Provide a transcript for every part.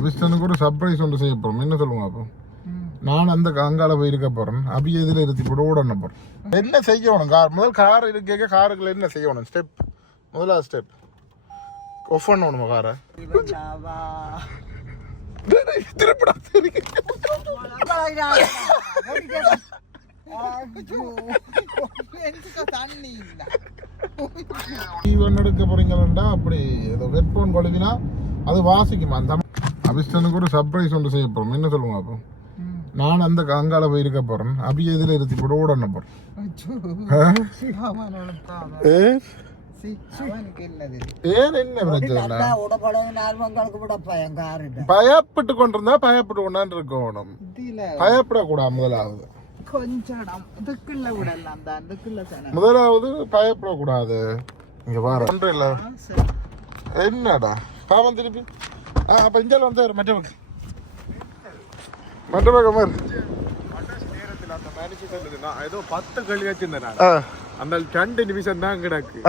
அபிஸ்டனுக்கு ஒரு சர்ப்ரைஸ் ஒன்று செய்ய போறோம். என்ன சொல்லுங்க அப்போ? நான் அந்த அங்கால போய் இருக்க போறேன். அபி எதில் இருத்தி போட்டு ஓடன போறேன் என்ன செய்யணும்? கார் முதல் கார் இருக்க காருக்குள்ள என்ன செய்யணும்? ஸ்டெப் முதலாவது ஸ்டெப் ஒஃப் பண்ணணுமா காரை? திருப்பிடா சரி எடுக்க போறீங்களா அப்படி ஏதோ ஹெட்ஃபோன் கொழுவினா அது வாசிக்குமா? அந்த அபிஸ்டனுக்கு ஒரு சர்ப்ரைஸ் ஒன்று செய்ய போறோம். என்ன சொல்லுங்க அப்போ? நான் அந்த அங்கால போய் இருக்க போறேன். அபி எதில் இருத்தி போட்டு ஓடன போறேன் பயப்பட்டு கொண்டிருந்தா பயப்பட்டு கொண்டாந்து இருக்கணும். இதுல பயப்படக்கூடாது முதலாவது. முதலாவது பயப்படக்கூடாது. இங்க பாரு. என்னடா? பாவம் திருப்பி. பக்கம். மற்ற பக்கம் பாரு. நேரத்தில் அந்த மனுஷன் சொல்லுது நான் ஏதோ பத்து கல்வி வச்சிருந்தேன் ஆ. அந்த ரெண்டு நிமிஷம் தான் கிடக்கு.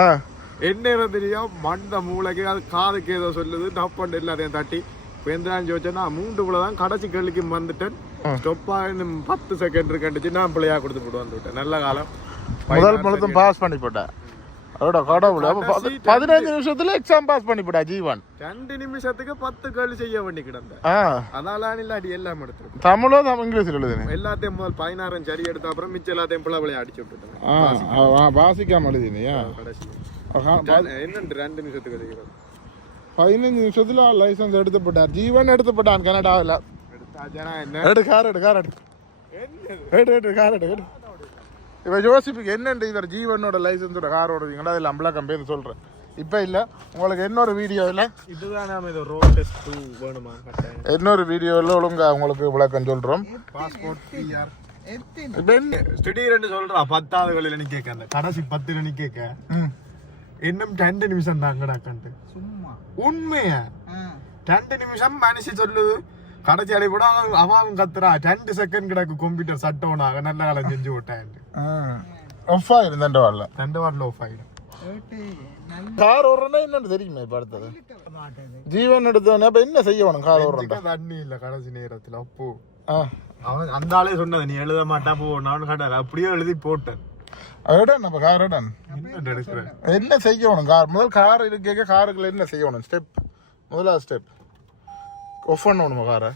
என்ன தெரியும்? மண்ட மூளைக்கு அது காதுக்கு ஏதோ சொல்லுது டப்பண்டு எல்லாத்தையும் தட்டி. வேந்தான் யோசிச்சேன்னா மூன்று கூட தான் கடைசி கேள்விக்கு வந்துட்டேன். ஸ்டொப்பா இன்னும் பத்து செகண்ட் இருக்கண்டுச்சு நான் பிள்ளையா கொடுத்து போட்டு வந்து விட்டேன் நல்ல காலம். முதல் முழுத்தும் பாஸ் பண்ணி போட்டேன். அதோட கடவுள் பதினஞ்சு நிமிஷத்துல எக்ஸாம் பாஸ் பண்ணி போட்டா ஜீவன். ரெண்டு நிமிஷத்துக்கு பத்து கேள்வி செய்ய வேண்டி கிடந்தேன் அதனால இல்லாட்டி எல்லாம் எடுத்துருக்கேன் தமிழோ தமிழ் இங்கிலீஷில் எழுதுனேன் எல்லாத்தையும் முதல் பதினாறும் சரி எடுத்த அப்புறம் மிச்சம் எல்லாத்தையும் பிள்ளை பிள்ளைய அடிச்சு விட்டுட்டேன். வாசிக்காம எழுதினியா? என்னண்டு ரெண்டு நிமிஷத்துக்கு செய்கிறது பதினஞ்சு நிமிஷத்துல லைசன்ஸ் எடுத்து போட்டார் ஜீவன் எடுத்து போட்டான் கனடாவில் எடுத்தாச்சனா என்ன? எடு கார் எடு கார் எடு எடு எடு கார் எடு எடு இப்போ யோசிப்புக்கு என்னண்டு இவர் ஜீவனோட லைசன்ஸோட கார் ஓடுவீங்களா அதில் அம்பலா கம்பெனி சொல்கிறேன் இப்போ இல்லை உங்களுக்கு இன்னொரு வீடியோவில் இதுதான் நாம இது ரோட் டெஸ்ட் டூ வேணுமா? கட்டாயம். இன்னொரு வீடியோவில் ஒழுங்கா உங்களுக்கு விளக்கம் சொல்கிறோம் பாஸ்போர்ட் பிஆர் எத்தனை இப்போ என்ன? திடீர்னு சொல்றா பத்தாவது வேலையில நீ கேட்க. அந்த கடைசி பத்துல நீ கேட்க. இன்னும் ரெண்டு நிமிஷம் தாங்கடா கண்டு சும்மா. உண்மையா? ரெண்டு நிமிஷம் மனுஷி சொல்லுது. கடைசி அடை கூட அவன் அவன் கத்துறா. ரெண்டு செகண்ட் கிடக்கு கம்ப்யூட்டர் சட் டவுன் ஆக. நல்ல காலம் செஞ்சு விட்டேன். ஒஃபாக இருந்தேன் வரல ரெண்டு வாட்டில் ஆஃப் நல்ல கார் ஓடுறேன்னா என்னன்னு தெரியுமே இப்போ அடுத்தது? ஜீவன் எடுத்தவனே அப்போ என்ன செய்யணும் கார் ஓடுறா தண்ணி இல்ல கடைசி நேரத்துல அப்போ. ஆ. அவன் அந்த ஆளே சொன்னது நீ எழுத மாட்டா போ நான் கேட்டாரு அப்படியே எழுதி போட்டேன். எடன் நம்ம கார் எடன் என்ன எடுக்கிறேன் என்ன செய்யணும் கார்? முதல் கார் இருக்க காருக்குள்ள என்ன செய்யணும் ஸ்டெப் முதலாவது ஸ்டெப் ஒஃப் பண்ணணும் காரை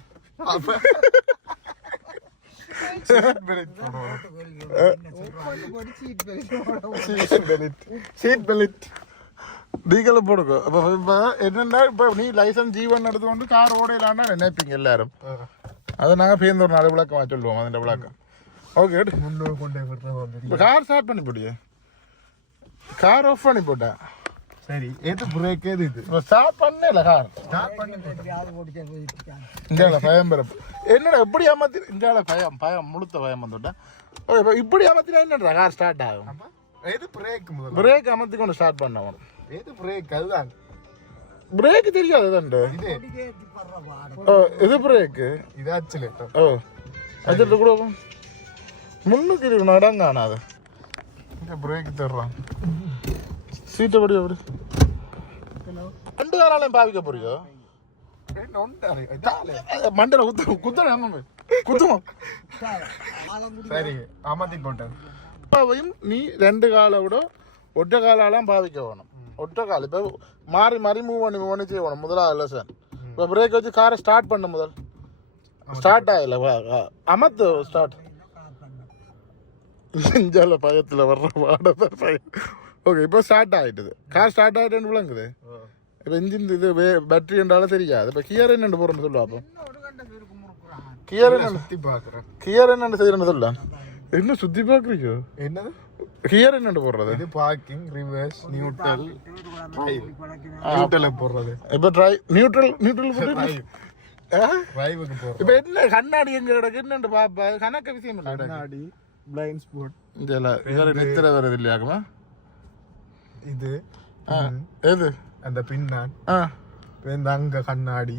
சீட் பெல்ட் டீக்கல போடுங்க. அப்போ இப்போ என்னன்னா இப்போ நீ லைசன்ஸ் ஜீவன் எடுத்து வந்து கார் ஓடையிலான்னா நினைப்பீங்க எல்லாரும். அதை நாங்கள் பேருந்து ஒரு நாலு விளக்கம் சொல்லுவோம் அதில் விளக்கம் ஓகே கொண்டே இப்போ கார் ஸ்டார்ட் பண்ணி போட்டியே. கார் ஆஃப் பண்ணி போட்டேன். சரி. எது பிரேக் எது இது? ஸ்டார்ட் பண்ணல கார். ஸ்டார்ட் பண்ணி இந்தியாவில் பயம் பிறப்பு என்னடா எப்படி ஏமாத்தி இந்தியாவில் பயம் பயம் முழுத்த பயம் இப்போ இப்படி ஏமாத்தினா என்னடா கார் ஸ்டார்ட் ஆகும்? எது பிரேக் பிரேக் அமர்த்தி கொண்டு ஸ்டார்ட் பண்ணணும் எது பிரேக் அதுதான். பிரேக் தெரியாது தண்டு இது. ஓ இது ஆக்சிலேட்டர் ஓ வச்சுட்டு கூட. முன்னுக்கு இருக்கு நடங்கானா அது? பிரேக் தர்றான் சீட்டை படி அவரு ரெண்டு காலாலையும் பாவிக்க போறியோ? மண்டல குத்து குத்தணும் குத்துவோம். சரி அமர்த்தி போட்டேன். இப்பவும் நீ ரெண்டு காலை விட ஒற்றை காலாலாம் பாவிக்க வேணும். ஒற்றை கால். இப்போ மாறி மாறி மூவ் பண்ணி மூவ் பண்ணி செய்யணும் இல்லை லெசன் இப்போ பிரேக் வச்சு காரை ஸ்டார்ட் பண்ண முதல். ஸ்டார்ட் ஆகல வா, அமர்த்து ஸ்டார்ட் நெஞ்சால பயத்தில் வர்ற பாடத்தை பயம் ஓகே இப்போ ஸ்டார்ட் ஆகிட்டுது கார் ஸ்டார்ட் ஆகிட்டுன்னு விளங்குது இப்போ இன்ஜின் இது பேட்டரி என்றாலும் தெரியாது இப்போ கியர் என்னென்னு போகிறோன்னு சொல்லுவா அப்போ கியர் என்ன சுத்தி பாக்குறேன் கியர் என்னென்னு செய்யறேன்னு சொல்ல என்ன சுற்றி பார்க்குறீங்க என்னது கியர் என்னென்னு போடுறது இது பார்க்கிங் ரிவர்ஸ் நியூட்ரல் நியூட்ரல் போடுறது இப்போ ட்ரை நியூட்ரல் நியூட்ரல் போட்டு டிரைவுக்கு போடுறது இப்போ என்ன கண்ணாடி எங்க கிடக்கு என்னன்னு பாப்பா கணக்க விஷயம் இல்லை கண்ணாடி பிளைண்ட் ஸ்பாட் இதில் இதில் நித்திர வருது இல்லையாக்குமா இது எது? அந்த பின்னான். அங்க கண்ணாடி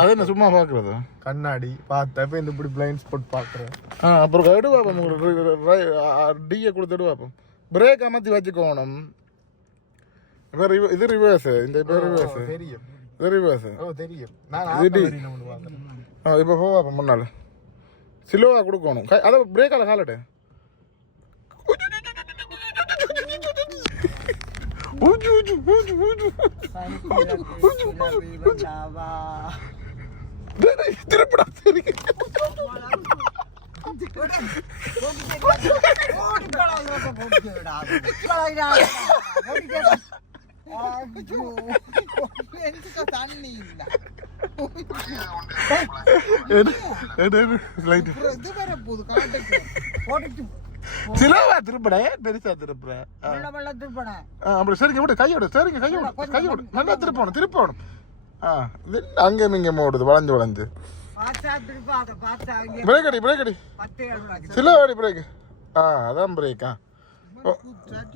அது என்ன சும்மா பார்க்குறது கண்ணாடி பார்த்தப்ப இந்த இப்படி பிளைண்ட் ஸ்பாட் பாக்குறேன். அப்புறம் எடு பார்ப்போம் உங்களுக்கு டியை கொடுத்து எடு பார்ப்போம் பிரேக் அமர்த்தி வச்சுக்கோணும். இப்போ ரிவ இது ரிவர்ஸ் இந்த இப்போ ரிவர்ஸ் தெரியும். இது ரிவர்ஸ் ஓ தெரியும். நான் இப்போ போவா முன்னால். சிலுவா கொடுக்கணும். அதை பிரேக்கால காலட்டு. എനിക്ക് തണ്ണിയില്ല ഇത് വരെ പോകും കാട്ടേക്ക് ഓടിക്കും சிலுவா திருப்பட பெருசா திருப்புற அப்படி சரிங்க விடு கையோடு சரிங்க கையோடு கையோடு நல்லா திருப்பணும் திருப்பணும். ஆ இது அங்கே இங்கே ஓடுது வளைஞ்சு வளைஞ்சு பிரேக் அடி பிரேக் அடி. பத்து ஏழு சில அடி பிரேக் ஆ அதான் பிரேக்கா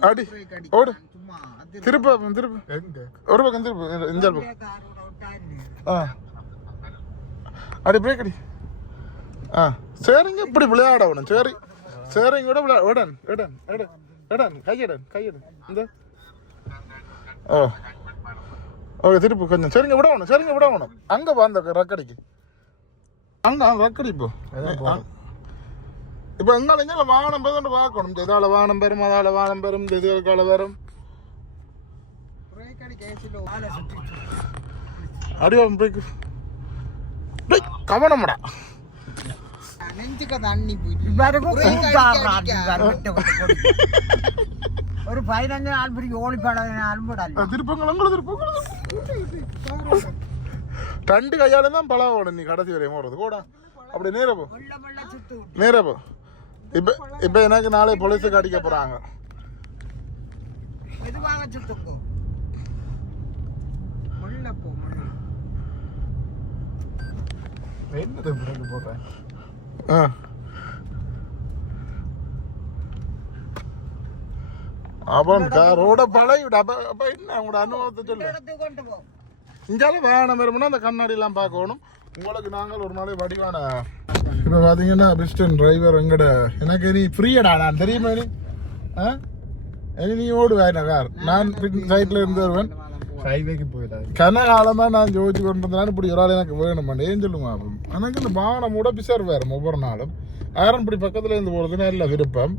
அடி ஓடு. திருப்ப திருப்பு. எங்க? ஒரு பக்கம் திருப்பு இந்த ஆ. அடி பிரேக் அடி. ஆ சரிங்க இப்படி விளையாடணும் சரி. சரிங்க விட விளையாட விடன் விடன் விடன் விடன் கையிடன் கையிடன் இந்த ஓ ஓகே திருப்பி கொஞ்சம் சரிங்க விடணும் சரிங்க விடணும் அங்கே போ அந்த ரக்கடிக்கு அங்கே ரக்கடி இப்போ இப்போ எங்கால இங்கே வாகனம் பெரும் பார்க்கணும் இதால் வாகனம் பெறும் அதால் வாகனம் பெறும் இதுக்கால வரும் பிரேக் அடி கேசில ஆளை சுத்தி அடிவா பிரேக் கவனம்டா நெஞ்சுக்க தண்ணி ஒரு பதினஞ்சு நாள் பிடிக்க ஓடிப்பாடாலும் திருப்பங்களும் திருப்பங்களும் ரெண்டு கையால தான் பழம் ஓடும் நீ கடைசி வரையும் ஓடுறது கூட அப்படி நேரப்போ நேரப்போ இப்போ இப்போ எனக்கு நாளை போலீஸுக்கு அடிக்க போறாங்க என்னது போடுறேன் ஆ. அவன் காரோட பழகிவிட. அப்ப அப்ப என்ன உங்களோட அனுபவத்தை சொல்லு? இங்காலும் வாகனம் வரும்னா அந்த கண்ணாடிலாம் பார்க்கணும். உங்களுக்கு நாங்கள் ஒரு நாளை வடிவான இப்போ பார்த்தீங்கன்னா பிஸ்டன் டிரைவர் எங்கட எனக்கு நீ ஃப்ரீயடா நான்? தெரியுமா நீ ஆ? நீ ஓடுவாய் கார் நான் சைட்டில் இருந்து வருவேன். ஹைவேக்கு போயிடாது கன காலமா நான் ஜோதிச்சு கொண்டு இருந்தாலும் இப்படி ஒரு ஆள் எனக்கு வேணும்? ஏன் சொல்லுங்க அப்போ எனக்கு இந்த வாகனம் கூட பிசர் வேறு ஒவ்வொரு நாளும். ஆரன் இப்படி பக்கத்துல இருந்து போகிறது நல்ல விருப்பம்.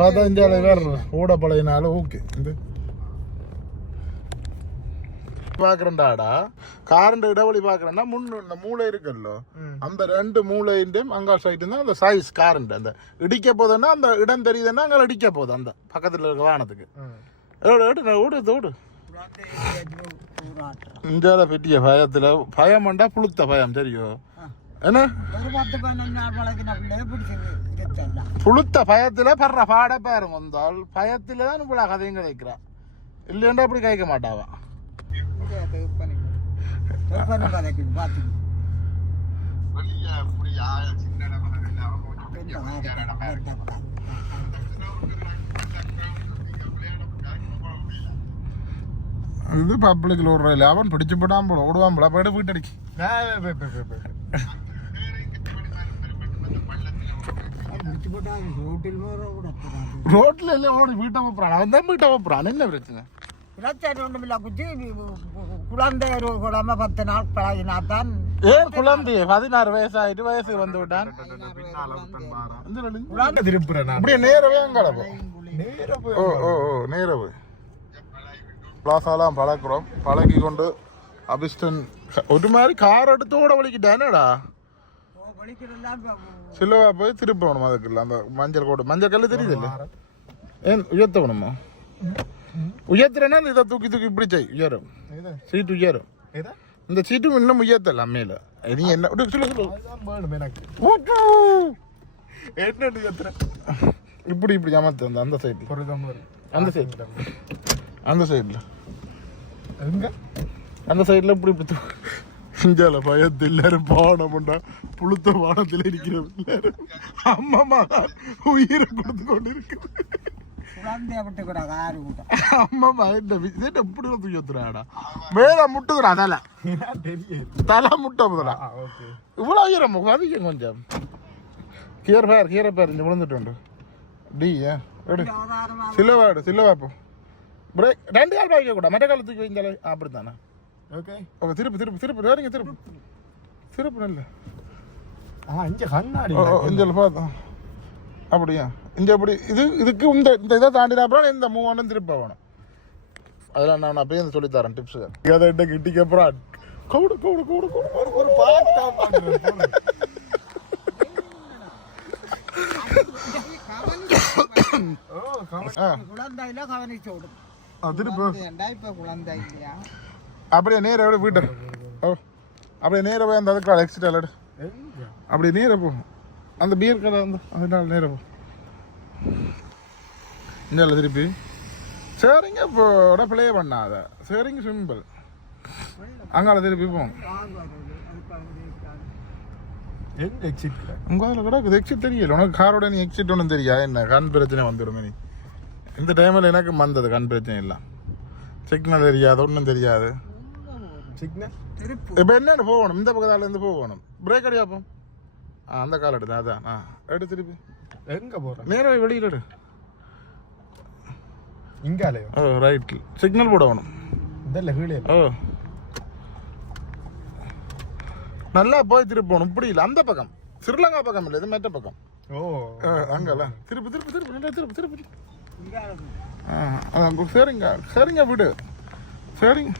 பார்த்தா இந்த வேறு ஓட பழையினாலும் ஓகே. இந்த பாக்குறேன்டாடா காரண்ட் இடைவெளி பாக்குறேன்னா முன்னு இந்த மூளை இருக்குல்ல. அந்த ரெண்டு மூளையும் அங்கா சைடு தான் அந்த சைஸ் காரண்ட் அந்த இடிக்க போதுன்னா அந்த இடம் தெரியுதுன்னா அங்கே இடிக்க போகுது அந்த பக்கத்துல இருக்க வாகனத்துக்கு ஓடு ஓடு ஓடு ஓடு. இந்த பெட்டிய பயத்துல பயம்ண்டா புளுத்த பயம் தெரியும் என்ன? புளுத்த பயத்துல படுற பாட பாருங்க வந்தால் பயத்துல தான் இவ்வளோ கதையும் கிடைக்கிறா இல்லையண்டா அப்படி கேட்க மாட்டாவா? சின்ன തീർപ്പനും കഥയ്ക്കും പാത്തു இது பப்ளிக்கில் ஓடுற அவன் பிடிச்சு போடாம போல ஓடுவான் போல போயிட்டு வீட்டடிக்கு റോട്ടിൽ വേറെ കൂടെ ரோட்ல எல்லாம் ஓடி வீட்டை போறான் அவன் தான் வீட்டை போறான் என்ன பிரச்சனை பிரச்சனை குச்சி குழந்தை ஒரு குழந்தை பத்து நாள் பழகினாத்தான் ஏன் குழந்தை பதினாறு வயசு ஆயிட்டு வயசுக்கு வந்து விட்டான் இந்த ரெண்டு- குழந்தை திருப்புறேன் நான் அப்படியே நேரவே அங்கால போ நேரா போய் ஓ ஓ ஓ நேரவு பிளாசாலாம் பழக்கிறோம். பழக்கி கொண்டு அபிஸ்டன் ஒரு மாதிரி கார் எடுத்து ஓட வலிக்கிட்டானேடா சிலுவா போய் திருப்பணும் அதுக்குள்ள? அந்த மஞ்சள் கோடு. மஞ்சள் கல்லு தெரியுது ஏன் உயர்த்தணுமா உயர்த்துறேன்னா இதை தூக்கி தூக்கி இப்படி செய். உயரும். சீட்டு உயரும். இந்த சீட்டும் இன்னும் உயர்த்தல அம்மையில. நீ என்ன? சொல்லு சொல்லு. கேத்துறேன் இப்படி இப்படி அமர்த்து அந்த அந்த வரும் அந்த சைடில் அந்த சைடில் எங்க? அந்த சைடில் இப்படி இப்படி இந்தியாவில் பயத்து எல்லாரும் பண்ணா புளுத்த வானத்தில் இருக்கிற எல்லாரும். அம்மா உயிரை கொடுத்து கொண்டு இருக்குது கொஞ்சம். கீரை பேர் கீரை பேர் விழுந்துட்டு சிலுவாடு சிலுவாப்போ பிரேக் ரெண்டு கால் பாய்க்க கூட மற்ற காலத்துக்கு வைந்தாலே அப்படித்தானே ஓகே ஓகே திருப்பு திருப்பு திருப்பு வேறங்க திருப்பு திருப்பு நல்ல ஆ இங்க கண்ணாடி இங்கே பார்த்தோம் அப்படியா இங்கே அப்படி இது இதுக்கு இந்த இந்த இதை தாண்டினா அப்புறம் இந்த மூவாண்டும் திருப்ப வேணும் அதெல்லாம் நான் அப்படியே சொல்லித்தரேன் டிப்ஸு அதை இட்ட கிட்டிக்கு அப்புறம் கவுடு கவுடு கவுடு கவுடு ஒரு ஒரு பாட்டா பாடுறேன் ஓ திருப்பு அப்படியே நேர விட வீட்டு. ஓ அப்படியே நேர போய் அந்த அதுக்கு எக்ஸிட் அலடு அப்படியே நேர போ. அந்த பியர் கடை வந்து அதனால நேர போ. இந்த திருப்பி. சரிங்க இப்போ ப்ளே பண்ணாத. சரிங்க சிம்பிள் அங்கால திருப்பி போகும் எங்க எக்ஸிட்ல உங்க அதில் கிடக்குது எக்ஸிட் தெரியல. உனக்கு காரோட நீ எக்ஸிட் ஒன்றும் தெரியா? என்ன? கண் பிரச்சனை வந்துடும் நீ. இந்த டைமில் எனக்கு வந்தது கண் பிரச்சனை இல்லை. சிக்னல் தெரியாது ஒன்றும் தெரியாது. சிக்னல் திருப்பு. இப்போ என்னன்னு போகணும் இந்த பக்கத்தால இருந்து போகணும். பிரேக் அடியாப்போம் ஆ அந்த கால் எடுத்து அதான் ஆ எடு திருப்பி. எங்க போற? நேராக வெளியில் எடு இங்காலயோ ஓ ரைட் சிக்னல் போடணும். இதல்ல கீழே ஓ. நல்லா போய் திருப்பி போகணும் இப்படி இல்லை அந்த பக்கம். ஸ்ரீலங்கா பக்கம் இல்லை இது மெட்ட பக்கம். ஓ. அங்கல்ல. திருப்பி திருப்பி திருப்பி நல்லா திருப்பி திருப்பி. அதான் சரிங்க சரிங்க விடு. சரிங்க.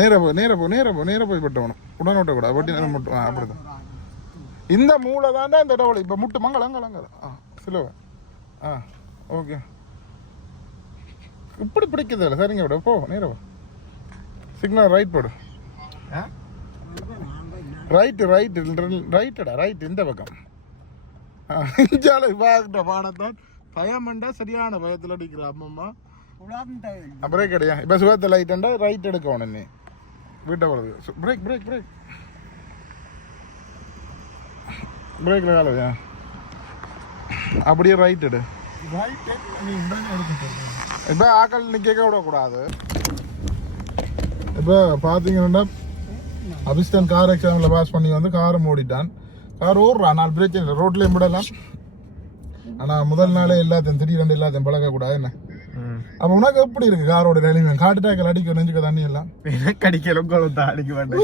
நேரா போ நேரா போ நேரா போ நேரா போய் பட்டவனும் உடனே விட்டக்கூடாது. வட்டி நேரம் மட்டும் அப்படிதான். இந்த மூளை தாண்டா இந்த இடவழி இப்போ முட்டு மங்கள அங்கல அங்கல ஆ சிலுவை. ஆ ஓகே. இப்படி பிடிக்குது இல்லை. சரிங்க விட. போ நேரா போ. சிக்னல் ரைட் போடு. ரைட்டு ரைட்டு ரைட்டடா ரைட் இந்த பக்கம். இஞ்சால பார்க்கிட்ட பாடத்தான். பயமண்டா சரியான பயத்தில் அடிக்கிற அம்மம்மா. பிரேக் அடியா இப்போ சுகத்தை லைட்டண்டா ரைட் எடுக்கணும் நீ. வீட்டை போகிறது பிரேக் பிரேக் பிரேக் பிரேக்கில் காலையா? அப்படியே ரைட் எடு. இப்போ ஆக்கள் நிற்க விடக்கூடாது. இப்போ பார்த்தீங்கன்னா அபிஸ்டன் கார் எக்ஸாமில் பாஸ் பண்ணி வந்து காரை ஓடிட்டான் கார் ஓடுறான் நாலு பிரச்சனை இல்லை ரோட்லேயும் விடலாம் ஆனால் முதல் நாளே எல்லாத்தையும் திடீரெண்டு எல்லாத்தையும் பழகக்கூடாது என்ன? அப்போ உனக்கு எப்படி இருக்கு காரோட நிலைமை? காட்டு டேக்கல் அடிக்க நெஞ்சுக்க தண்ணி எல்லாம்? எனக்கு அடிக்கல உங்களுக்கு தான் அடிக்க வேண்டாம்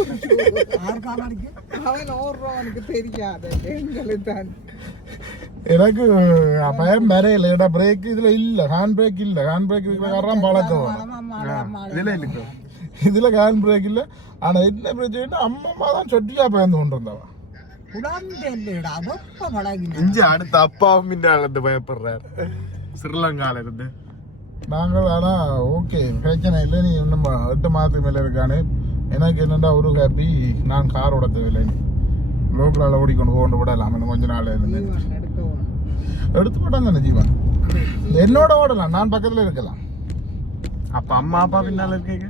எனக்கு பயம் வரையில. ஏடா பிரேக் இதுல இல்ல. ஹேண்ட் பிரேக் இல்ல. ஹேண்ட் பிரேக் இருக்கிற காரணம் பழக்கம். இதுல இல்லைக்கோ இதுல ஹேண்ட் பிரேக் இல்ல. ஆனா என்ன பிரச்சனை அம்மா தான் சொட்டியா பயந்து கொண்டு இருந்தவ குழந்தை இல்லைடா வெப்ப பழகின இஞ்சி அடுத்த அப்பாவும் பின்னால இருந்து பயப்படுறாரு. ஸ்ரீலங்கால இருந்து நாங்கள் ஆனா ஓகே பிரச்சனை இல்லை நீ இன்னும் எட்டு மாதத்துக்கு மேல இருக்கானு. எனக்கு என்னடா ஒரு ஹாப்பி நான் கார் ஓட தேவையில்லை லோக்கலால் ஓடிக்கொண்டு கொண்டு விடலாம் இன்னும் கொஞ்ச நாள் இருந்து. எடுத்து போட்டான் தானே ஜீவன்? என்னோட ஓடலாம் நான் பக்கத்துல இருக்கலாம். அப்ப அம்மா அப்பா பின்னால இருக்கீங்க?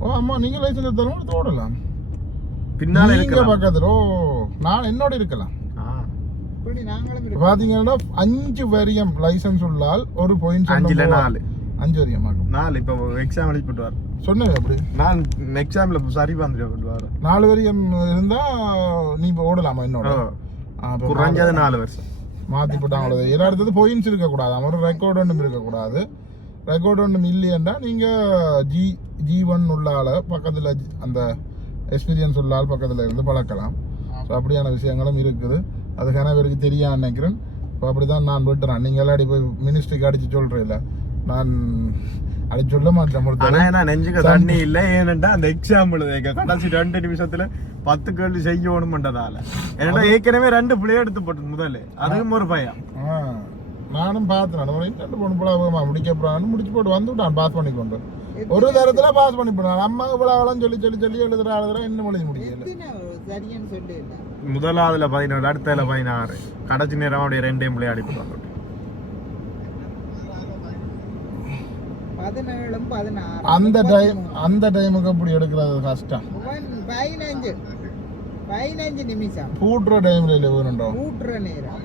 ஓ அம்மா நீங்க லைசன்ஸ் எடுத்தாலும் எடுத்து ஓடலாம். பின்னால இருக்கலாம். பக்கத்துல ஓ நான் என்னோட இருக்கலாம். பாத்தீங்கன்னா அஞ்சு வரியம் லைசன்ஸ் உள்ளால் ஒரு பாயிண்ட் அஞ்சுல நாலு. அஞ்சு வரியம் ஆகும். நாலு இப்போ எக்ஸாம் எழுதி போட்டு வர சொன்னேன் அப்படி. நான் எக்ஸாம்ல சரி வர நாலு வரியம் இருந்தா நீ இப்ப ஓடலாமா என்னோட? குறைஞ்சது நாலு வருஷம். மாத்தி போட்டாங்க எல்லா இடத்துல பாயிண்ட்ஸ் இருக்கக்கூடாது ஒரு ரெக்கார்டு ஒன்றும் இருக்கக்கூடாது ரெக்கார்டு ஒன்றும் இல்லையண்டா நீங்க ஜி ஜி ஒன் உள்ளால பக்கத்துல அந்த எக்ஸ்பீரியன்ஸ் உள்ளால் பக்கத்துல இருந்து பழக்கலாம். ஸோ அப்படியான விஷயங்களும் இருக்குது. அது கணவருக்கு தெரியான்னு நினைக்கிறேன். இப்போ அப்படிதான் நான் விட்டுறேன். நீங்க எல்லாம் அடி போய் மினிஸ்ட்ரிக்கு அடிச்சு சொல்றீல்ல? நான் அடிச்சு சொல்ல மாட்டேன் ஆனா நெஞ்சுக்கு தண்ணி இல்ல. ஏனண்டா அந்த எக்ஸாம் எழுதுங்க கடைசி ரெண்டு நிமிஷத்துல பத்து கேள்வி செய்யணும்ன்றதால. ஏன்னா ஏற்கனவே ரெண்டு பிள்ளைய எடுத்து போட்டு முதல்ல அதுவும் ஒரு பையன் ஆ, நானும் பார்த்தேன் ஒரு ரெண்டு பொண்ணு போல முடிக்க போறான்னு முடிச்சு போட்டு வந்து விட்டான். பாஸ் பண்ணி கொண்டு ஒரு தரத்துல பாஸ் பண்ணி போனான். அம்மா இவ்வளவு சொல்லி சொல்லி சொல்லி எழுதுற எழுதுற இன்னும் எழுதி முடியல முதலாவதுல பதினேழு அடுத்ததுல பதினாறு. கடைசி நேரம் அப்படியே ரெண்டையும் பிள்ளைய அடிப்பு வந்துட்டு பதினேழும் பதினாறு. அந்த டைம் அந்த டைமுக்கு அப்படி எடுக்கிறது கஷ்டம் பதினஞ்சு. பதினஞ்சு நிமிஷம். பூட்டுற டைம்ல இல்லை வேணுண்டோ கூட்டுற நேரம்.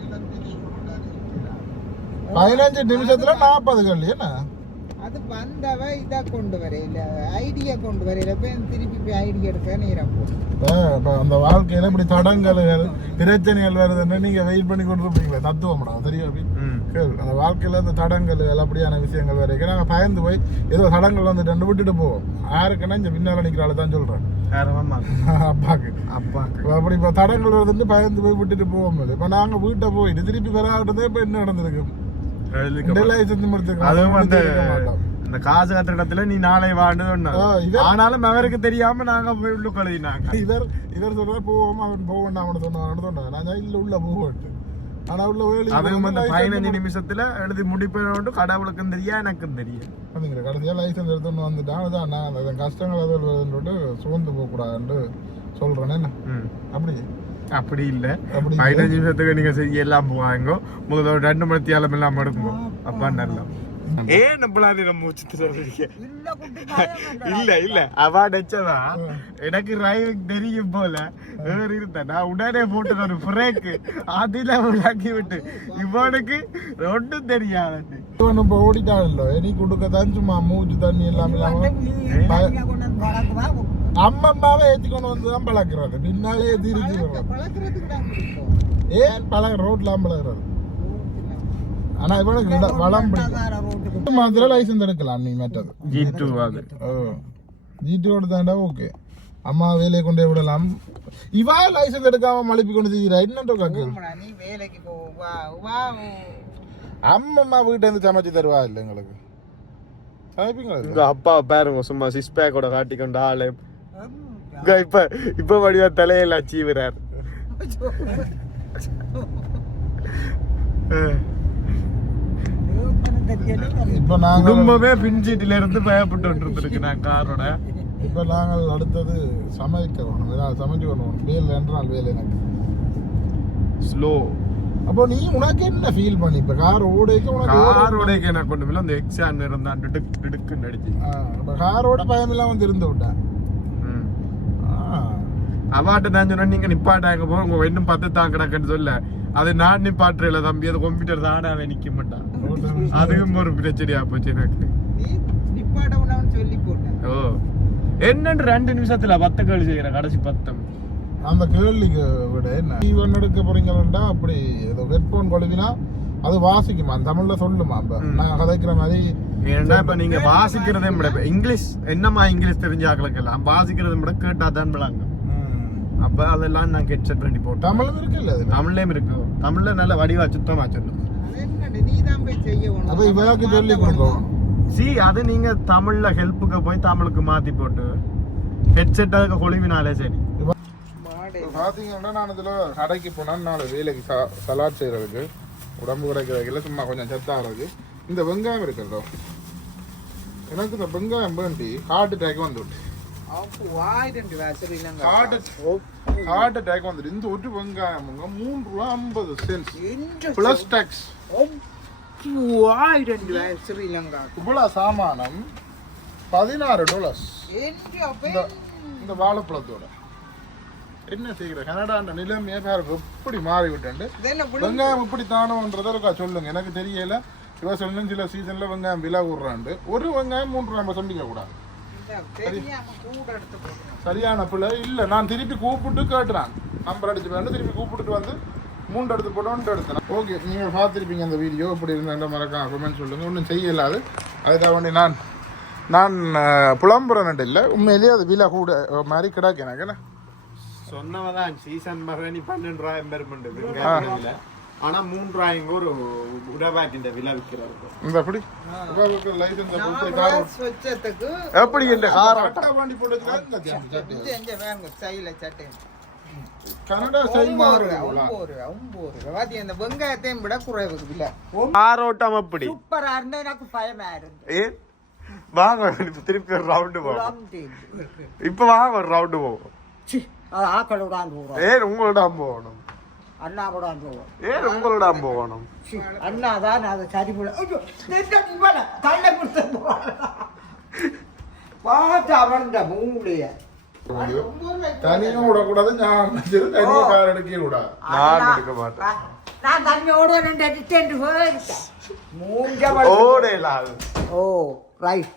பதினஞ்சு நிமிஷத்துல நாற்பது கல்லி என்ன? அது வந்தவ இதை கொண்டு வரையில ஐடியா கொண்டு வரையில போய் திருப்பி போய் ஐடியா எடுக்க நேரம் போகும் அந்த வாழ்க்கையில இப்படி தடங்கல்கள் பிரச்சனைகள் வருதுன்னு நீங்க வெயிட் பண்ணி கொண்டு இருப்பீங்களே தத்துவம்டா தெரியும் அப்படி? அந்த வாழ்க்கையில இந்த தடங்கள் அப்படியான விஷயங்கள் வரைக்கும் நாங்க பயந்து போய் ஏதோ தடங்கள் வந்து ரெண்டு விட்டுட்டு போவோம். யாருக்குன்னா இந்த பின்னால நிக்கிறாள் தான் சொல்றேன். அப்பாக்கு. அப்பாக்கு. அப்படி இப்ப தடங்கள் வருதுன்னு பயந்து போய் விட்டுட்டு போவோம். இப்ப நாங்க வீட்டை போயிட்டு திருப்பி வராட்டதே இப்ப என்ன நடந்திருக்கு? அதுவும் அந்த இந்த காசு கட்டுற இடத்துல நீ நாளை வாண்டு ஆனாலும் அவருக்கு தெரியாம நாங்க போய் உள்ள கழுதினாங்க இவர் இவர் சொல்ற போவோம் அவன் போவேன் அவனு சொன்னான் சொன்னான். நான் இல்ல உள்ள போவேன் ஆனா உள்ள வேலி அதுவும் அந்த பதினஞ்சு நிமிஷத்துல எழுதி முடிப்பேன் கடவுளுக்கும் தெரியும் எனக்கும் தெரியும். அப்படிங்கிற கடைசியா லைசன்ஸ் எடுத்துன்னு வந்துட்டான். அதான் நான் அந்த கஷ்டங்கள் அது வருதுன்னு சோர்ந்து போக கூடாதுன்னு சொல்றேன் என்ன. அப்படி அப்படி இல்ல. பதினஞ்சு நிமிஷத்துக்கு நீங்க செய்ய எல்லாம் போவாங்க முதல்ல ஒரு ரெண்டு மணி தேலம் எல்லாம் எடுக்கும் அப்பா நல்லா ஏன் நம்மளால நம்ம திறறீங்க இல்ல. இல்ல இல்ல. அவ நெச்சதா எனக்கு டிரைவிங் தெரியும் போல. வேறு இருந்த நான் உடனே போட்டு ஒரு பிரேக் அதுல விளக்கி விட்டு. இவனுக்கு ஒன்றும் தெரியாது இவன் இப்போ ஓடிட்டான்ல. இனி கொடுக்க தான் சும்மா மூச்சு தண்ணி எல்லாம் இல்லாம நீ தனியா கொண்டு வந்து தான் பழக்கிறது பின்னாலே திருச்சி. ஏன் பழக ரோட்லாம் பழகிறது. ஆனா இவனுக்கு வளம் பிடிக்கும். மாதத்துல லைசன்ஸ் எடுக்கலாம் நீ மெட்டது ஜி டூ அது ஜிடியோட தாண்டா ஓகே அம்மா வேலையை கொண்டே விடலாம். இவா லைசன்ஸ் எடுக்காம மழுப்பி கொண்டு தீரா என்னன்ற காக்கு நீ வேலைக்கு வா வா அம்மம்மா வீட்டை இருந்து சமைச்சு தருவா இல்லை எங்களுக்கு? சமைப்பீங்களா? அப்பா பாருங்க சும்மா சிஸ் பேக்கோட காட்டிக்கொண்டு ஆளு இப்ப இப்ப வடிவா தலையில அச்சீவுறார் இப்ப நாங்க குடும்பமே பின்சீட்டில இருந்து பயப்பட்டு இருக்கு நான் காரோட. இப்ப நாங்கள் அடுத்தது சமைக்க வேணும். ஏதாவது சமைச்சு வேலை என்றால் வேலை எனக்கு. ஸ்லோ அப்போ நீ உனக்கு என்ன ஃபீல் பண்ணி? இப்ப கார் ஓடைக்கு உனக்கு ஓட- காரோட நான் கொண்டு போய்? அந்த எக்ஸான் இருந்தான். டிடுக் டிடுக்குன்னு அடிச்சு. ஆ, அப்ப காரோட பயம் வந்து இருந்து விட்டேன். அவாட்ட நான் சொன்னேன் நீங்க நிப்பாட்டாங்க போ உங்க இன்னும் பத்து தான் கிடக்குன்னு சொல்ல. அது நான் நிப்பாட்டுறல தம்பி அது கம்ப்யூட்டர் தானே அவன் நிக்க மாட்டான். அதுவும் ஒரு பிரச்சனையா போச்சு எனக்கு. ஓ. என்னன்னு ரெண்டு நிமிஷத்துல பத்து கேள்வி செய்யறேன் கடைசி பத்தம் அந்த கேள்விக்கு விட என்ன? ஈவன் எடுக்க போறீங்களா அப்படி ஏதோ ஹெட்போன் கொழுவினா அது வாசிக்குமா? தமிழ்ல சொல்லுமா? அப்ப. நான் கதைக்கிற மாதிரி ஏன்னா இப்ப நீங்க வாசிக்கிறதே விட இப்ப இங்கிலீஷ் என்னமா இங்கிலீஷ் தெரிஞ்ச ஆக்களுக்கு எல்லாம் வாசிக்கிறதை விட கேட்டா தான் விளாங்க. அப்ப அதெல்லாம் நான் ஹெட்செட் பண்ணி போட்டேன். தமிழும் இருக்குல்ல தமிழ்லயும் இருக்கு. தமிழ்ல நல்ல வடிவா சுத்தமா சொல்லு அது இவருக்கு சொல்லி கொடுக்கும்? சி அது நீங்க தமிழ்ல ஹெல்ப்புக்கு போய் தமிழுக்கு மாத்தி போட்டு ஹெட்செட் அதுக்கு கொழுவினாலே சரி. மாடு. பாத்தீங்கன்னா நான் இதுல கடைக்கு போனா நாலு வேலைக்கு ச- சலாட் செய்யறதுக்கு உடம்பு குறைக்கிறதுக்கு சும்மா கொஞ்சம் செத்தாகிறதுக்கு இந்த வெங்காயம் இருக்குல்ல எனக்கு இந்த வெங்காயம் வேண்டி ஹார்ட் அட்டாக் வந்துட்டு வந்துட்டு இந்த ஒரு வெங்காயம் மூணு ரூபா ஐம்பது சென்ஸ் பிளஸ் டேக்ஸ் வாயிரண்டு வாசல் இல்லைங்க இவ்வளவு சாமானம் பதினாறு டாலர்ஸ் என்று அப்ப? இந்த வாழைப்பழத்தோட. என்ன செய்கிற? கனடான்ற நிலைமையே பாரு எப்படி மாறி விட்டு இதென்ன புடி வெங்காயம் இப்படி தானோன்றதை இருக்கா சொல்லுங்க. எனக்கு தெரியல. இவ சொல்லும் சில சீசன்ல வெங்காயம் விலை விடுறாண்டு ஒரு வெங்காயம் மூன்று ரூபாய் சம்பிக்க கூடாது. சரியான பிள்ளை. இல்ல நான் திருப்பி கூப்பிட்டு கேட்டுறான். நம்பர் அடிச்சு வேண்டு திருப்பி கூப்பிட்டுட்டு வந்து மூன்று எடுத்து போட்டோன்ட்டு எடுத்தேன் ஓகே நீங்க பார்த்துருப்பீங்க அந்த வீடியோ இப்படி இருந்தா மறக்காம கமெண்ட் சொல்லுங்க. ஒன்றும் செய்யலாது அதுக்காக வேண்டி நான் நான் அஹ், புலம்புறேன் இல்லை. உண்மையிலேயே அது விலை கூட மாதிரி கிடாக்கு எனக்கு என்ன? சொன்னவதான் சீசன் மகனி பன்னெண்டு ரூபாய் பெருமண்டு ஆனா மூன்று ரூபாய்ங்க ஒரு உடபாட்டின் விலை விற்கிறாரு இந்த ஸ்வச்சத்துக்கு எப்படி இந்த கார் அட்டா பாண்டி போட்டு வெங்காயத்தையும் விட குறைவு இல்ல ஆரோட்டம் அப்படி சூப்பரா இருந்தா எனக்கு பயமா இருந்து வாங்க திருப்பி ஒரு ரவுண்டு போவோம். இப்ப வாங்க ஒரு ரவுண்டு போவோம். ஆக்களோட போகிறோம் ஏன் உங்களோட போகணும். அண்ணாவோட போவோம் ஏன் உங்களோட போகணும் அண்ணா தான் அது சரி போல தள்ள கொடுத்து பார்த்து அவன் மூளைய. தனியா விடக்கூடாது நான் நினைச்சது தனியா கார் எடுக்க கூடாது நான் எடுக்க மாட்டேன். நான் தண்ணியோட ரெண்டு அடிச்சு மூஞ்ச ஓ ரைட்